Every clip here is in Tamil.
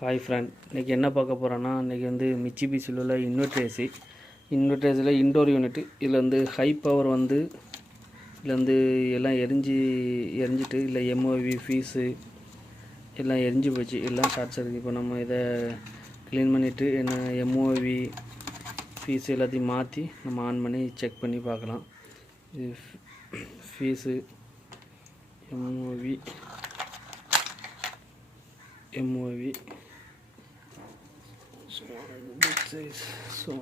ஹாய் ஃப்ரெண்ட், இன்றைக்கி என்ன பார்க்க போகிறோன்னா, இன்றைக்கி வந்து மிட்சுபிஷியில் உள்ள இன்வெர்டர் ஏசியில் இன்டோர் யூனிட்டு. இதில் வந்து ஹை பவர் வந்து இதில் வந்து எல்லாம் எரிஞ்சிட்டு இல்லை எம்ஓவி ஃபீஸு எல்லாம் எரிஞ்சு போச்சு, எல்லாம் ஷார்ட் சர்க்யூட். இப்போ நம்ம இதை க்ளீன் பண்ணிவிட்டு என்ன எம்ஓவி ஃபீஸு எல்லாத்தையும் மாற்றி நம்ம ஆன் பண்ணி செக் பண்ணி பார்க்கலாம். இது fees MOV size. So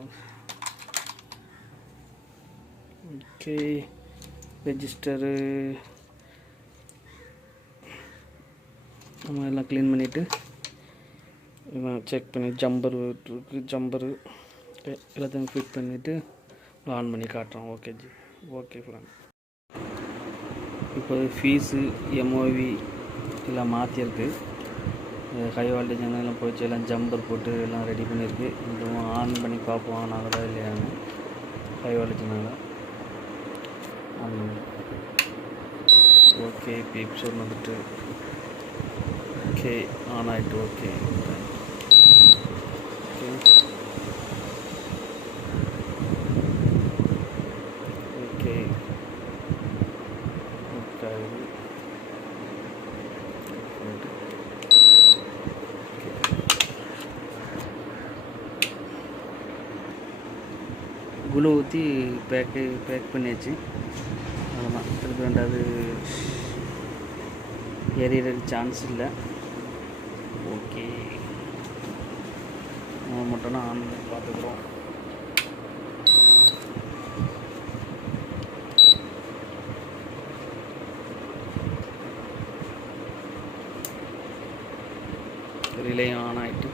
okay, register நம்ம எல்லாம் க்ளீன் பண்ணிவிட்டு செக் பண்ணி ஜம்பரு எல்லாத்தையும் ஃபிட் பண்ணிவிட்டு ஆன் பண்ணி காட்டுறோம். Okay G, okay friend. இப்போ ஃபீஸு எம்ஓவி எல்லாம் மாற்றிருக்கு. ஹை வோல்டேஜ் எல்லாம் போச்சு, எல்லாம் ஜம்பர் போட்டு எல்லாம் ரெடி பண்ணியிருக்கு. இதுவும் ஆன் பண்ணி பார்ப்போம் ஆன் ஆகுதா இல்லையான்னு. ஹை வோல்டேஜ்னால ஆன் பண்ணி ஓகே. இப்போ எபிசோட் வந்துட்டு ஓகே ஆன் ஆகிட்டு. ஓகே ஓகே ஓகே குளு ஊற்றி பேக் பண்ணியாச்சு. அவ்வளோதான், திருப்பி ரெண்டாவது எரியறதுக்கு சான்ஸ் இல்லை. ஓகே, நம்ம மட்டும்னா ஆன் பண்ணி பார்த்துக்குறோம். ரிலே ஆன் ஆகிட்டு